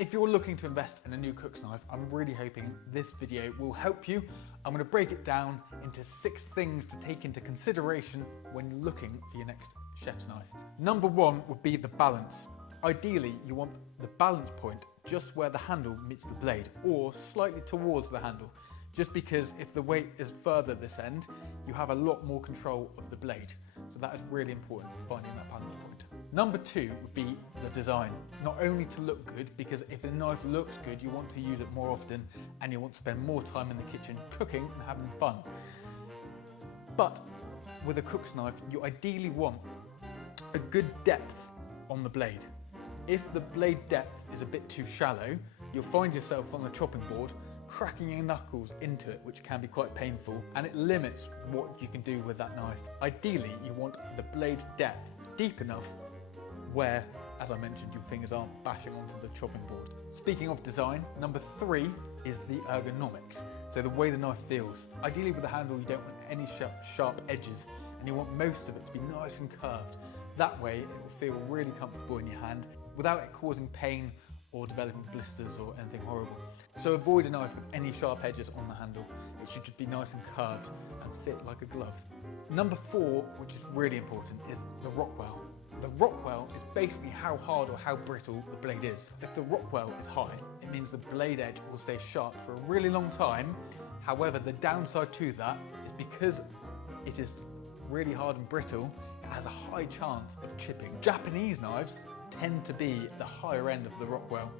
If you're looking to invest in a new cook's knife, I'm really hoping this video will help you. I'm going to break it down into 6 things to take into consideration when you're looking for your next chef's knife. Number 1 would be the balance. Ideally, you want the balance point just where the handle meets the blade, or slightly towards the handle, just because if the weight is further this end, you have a lot more control of the blade. So that is really important, finding that balance point. Number 2 would be the design. Not only to look good, because if the knife looks good, you want to use it more often and you want to spend more time in the kitchen cooking and having fun. But with a cook's knife, you ideally want a good depth on the blade. If the blade depth is a bit too shallow, you'll find yourself on the chopping board cracking your knuckles into it, which can be quite painful, and it limits what you can do with that knife. Ideally, you want the blade depth deep enough where, as I mentioned, your fingers aren't bashing onto the chopping board. Speaking of design, number 3 is the ergonomics, so the way the knife feels. Ideally with the handle, you don't want any sharp edges, and you want most of it to be nice and curved. That way it will feel really comfortable in your hand without it causing pain or developing blisters or anything horrible. So avoid a knife with any sharp edges on the handle. It should just be nice and curved and fit like a glove. Number 4, which is really important, is the Rockwell. The Rockwell is basically how hard or how brittle the blade is. If the Rockwell is high, it means the blade edge will stay sharp for a really long time. However, the downside to that is because it is really hard and brittle, it has a high chance of chipping. Japanese knives tend to be the higher end of the Rockwell,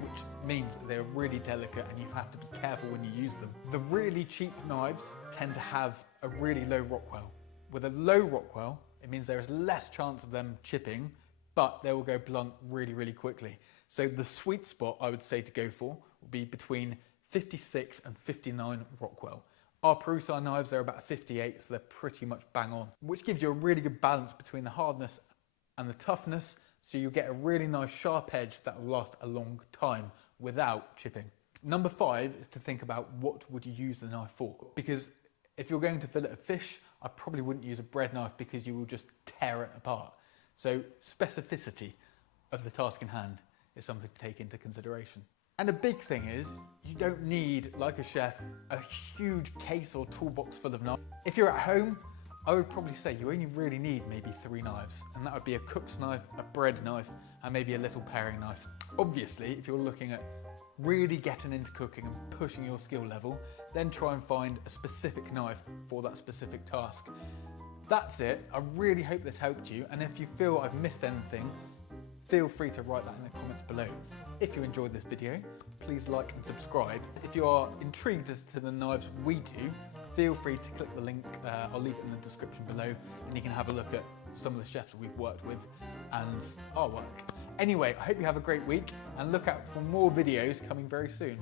which means that they're really delicate and you have to be careful when you use them. The really cheap knives tend to have a really low Rockwell. With a low Rockwell, it means there is less chance of them chipping, but they will go blunt really, really quickly. So the sweet spot I would say to go for would be between 56 and 59 Rockwell. Our Prusa knives are about 58, so they're pretty much bang on, which gives you a really good balance between the hardness and the toughness, so you get a really nice sharp edge that will last a long time without chipping. Number 5 is to think about what would you use the knife for, because if you're going to fillet a fish, I probably wouldn't use a bread knife because you will just tear it apart. So specificity of the task in hand is something to take into consideration. And a big thing is, you don't need, like a chef, a huge case or toolbox full of knives. If you're at home, I would probably say you only really need maybe 3 knives, and that would be a cook's knife, a bread knife, and maybe a little paring knife. Obviously, if you're looking at really getting into cooking and pushing your skill level, then try and find a specific knife for that specific task. That's it. I really hope this helped you, and if you feel I've missed anything, feel free to write that in the comments below. If you enjoyed this video, please like and subscribe. If you are intrigued as to the knives we do, feel free to click the link, I'll leave it in the description below, and you can have a look at some of the chefs that we've worked with and our work. Anyway, I hope you have a great week and look out for more videos coming very soon.